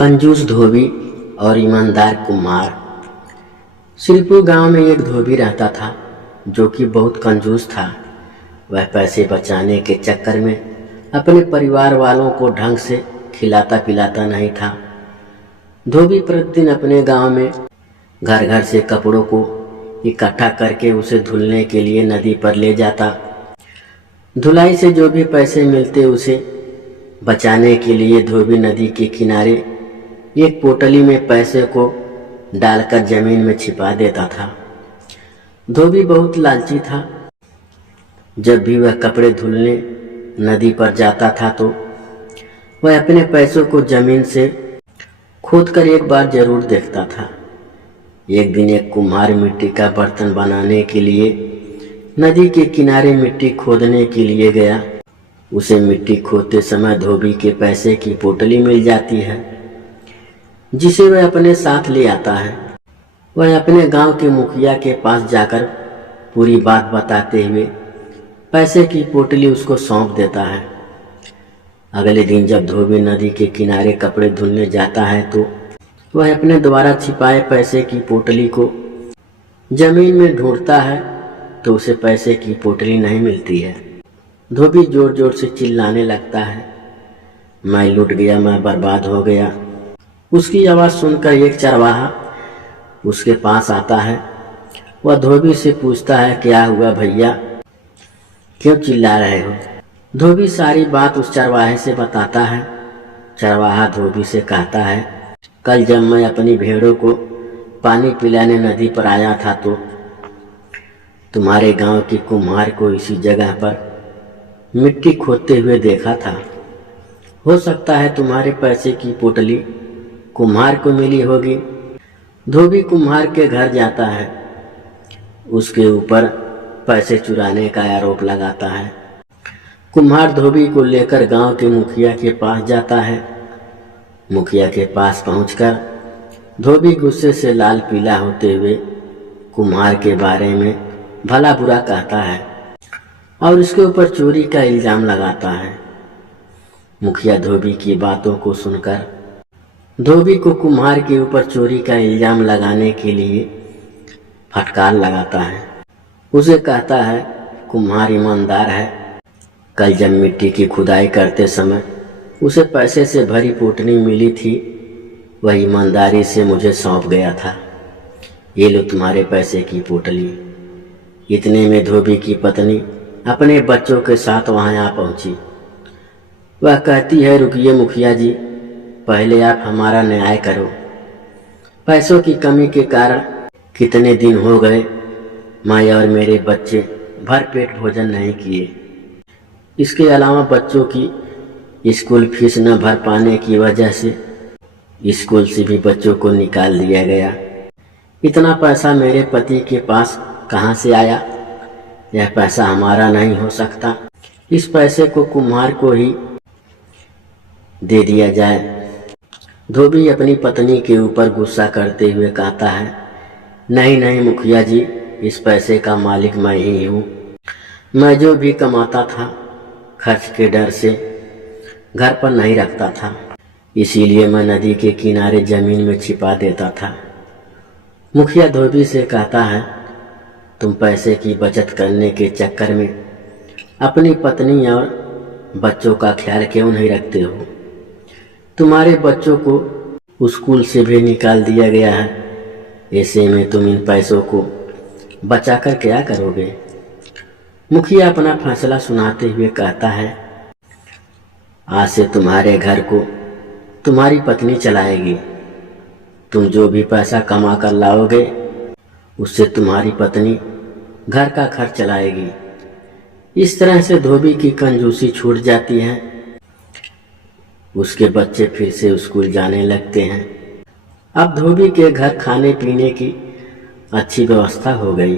कंजूस धोबी और ईमानदार कुम्हार। शिरपुर गांव में एक धोबी रहता था जो कि बहुत कंजूस था। वह पैसे बचाने के चक्कर में अपने परिवार वालों को ढंग से खिलाता पिलाता नहीं था। धोबी प्रतिदिन अपने गांव में घर घर से कपड़ों को इकट्ठा करके उसे धुलने के लिए नदी पर ले जाता। धुलाई से जो भी पैसे मिलते उसे बचाने के लिए धोबी नदी के किनारे एक पोटली में पैसे को डालकर जमीन में छिपा देता था। धोबी बहुत लालची था। जब भी वह कपड़े धुलने नदी पर जाता था तो वह अपने पैसों को जमीन से खोदकर एक बार जरूर देखता था। एक दिन एक कुम्हार मिट्टी का बर्तन बनाने के लिए नदी के किनारे मिट्टी खोदने के लिए गया। उसे मिट्टी खोदते समय धोबी के पैसे की पोटली मिल जाती है जिसे वह अपने साथ ले आता है। वह अपने गांव के मुखिया के पास जाकर पूरी बात बताते हुए पैसे की पोटली उसको सौंप देता है। अगले दिन जब धोबी नदी के किनारे कपड़े धुलने जाता है तो वह अपने द्वारा छिपाए पैसे की पोटली को जमीन में ढूंढता है तो उसे पैसे की पोटली नहीं मिलती है। धोबी जोर जोर से चिल्लाने लगता है, मैं लूट गया, मैं बर्बाद हो गया। उसकी आवाज़ सुनकर एक चरवाहा उसके पास आता है। वह धोबी से पूछता है, क्या हुआ भैया, क्यों चिल्ला रहे हो? धोबी सारी बात उस चरवाहे से बताता है। चरवाहा धोबी से कहता है, कल जब मैं अपनी भेड़ों को पानी पिलाने नदी पर आया था तो तुम्हारे गांव की कुम्हार को इसी जगह पर मिट्टी खोदते हुए देखा था। हो सकता है तुम्हारे पैसे की पोटली कुम्हार को मिली होगी। धोबी कुम्हार के घर जाता है। उसके ऊपर पैसे चुराने का आरोप लगाता है। कुम्हार धोबी को लेकर गांव के मुखिया के पास जाता है। मुखिया के पास पहुंचकर धोबी गुस्से से लाल पीला होते हुए कुम्हार के बारे में भला बुरा कहता है और उसके ऊपर चोरी का इल्जाम लगाता है। मुखिया धोबी की बातों को सुनकर धोबी को कुम्हार के ऊपर चोरी का इल्जाम लगाने के लिए फटकार लगाता है। उसे कहता है, कुम्हार ईमानदार है। कल जब मिट्टी की खुदाई करते समय उसे पैसे से भरी पोटली मिली थी, वह ईमानदारी से मुझे सौंप गया था। ये लो तुम्हारे पैसे की पोटली। इतने में धोबी की पत्नी अपने बच्चों के साथ वहां आ पहुंची। वह कहती है, रुकिए मुखिया जी, पहले आप हमारा न्याय करो। पैसों की कमी के कारण कितने दिन हो गए मैं और मेरे बच्चे भर पेट भोजन नहीं किए। इसके अलावा बच्चों की स्कूल फीस न भर पाने की वजह से स्कूल से भी बच्चों को निकाल दिया गया। इतना पैसा मेरे पति के पास कहाँ से आया? यह पैसा हमारा नहीं हो सकता। इस पैसे को कुम्हार को ही दे दिया जाए। धोबी अपनी पत्नी के ऊपर गुस्सा करते हुए कहता है, नहीं नहीं मुखिया जी, इस पैसे का मालिक मैं ही हूँ। मैं जो भी कमाता था खर्च के डर से घर पर नहीं रखता था, इसीलिए मैं नदी के किनारे जमीन में छिपा देता था। मुखिया धोबी से कहता है, तुम पैसे की बचत करने के चक्कर में अपनी पत्नी और बच्चों का ख्याल क्यों नहीं रखते हो? तुम्हारे बच्चों को स्कूल से भी निकाल दिया गया है। ऐसे में तुम इन पैसों को बचाकर क्या करोगे? मुखिया अपना फैसला सुनाते हुए कहता है, आज से तुम्हारे घर को तुम्हारी पत्नी चलाएगी। तुम जो भी पैसा कमा कर लाओगे उससे तुम्हारी पत्नी घर का खर्च चलाएगी। इस तरह से धोबी की कंजूसी छूट जाती है। उसके बच्चे फिर से स्कूल जाने लगते हैं। अब धोबी के घर खाने पीने की अच्छी व्यवस्था हो गई।